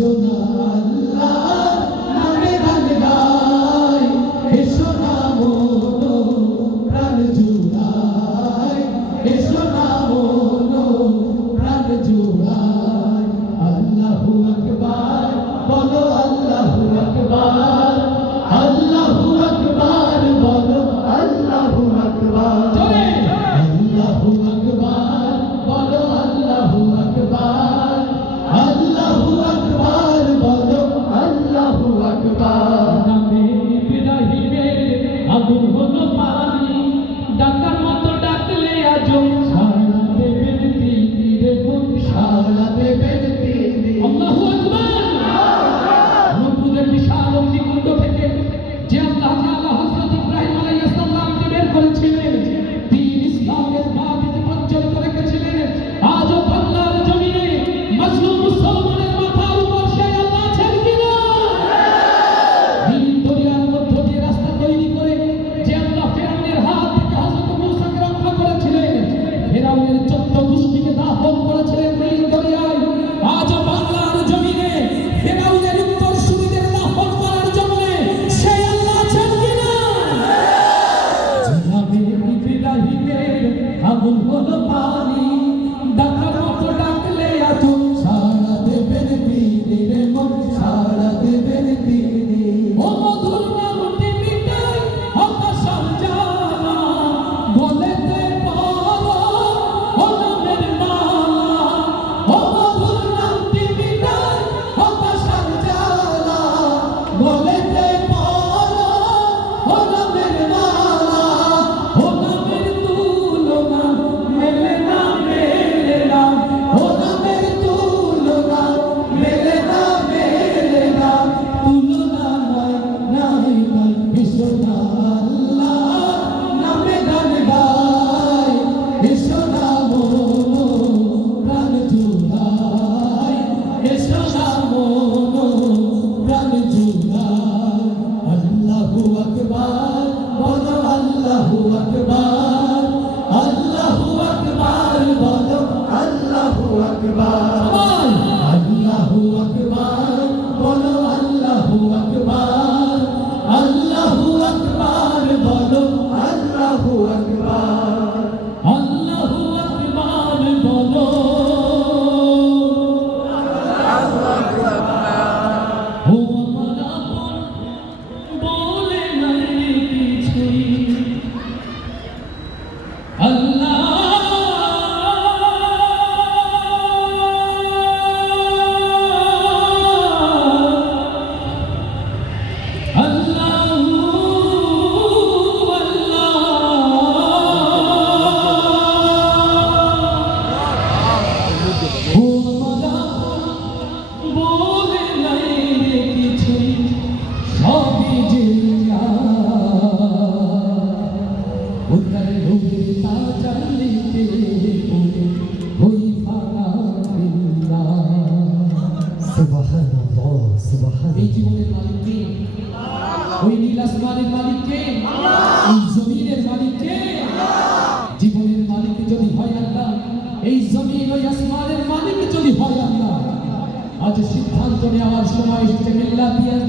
তোমার আল্লাহ। Bye. এই জমিনের মালিক কে জীবনের মালিক যদি হয় আল্লাহ, এই জমিন ওই আসমানের মালিক যদি হয় আল্লাহ, আজ সিদ্ধান্ত নেওয়ার সময় এসেছে মিল্লাতিয়ার।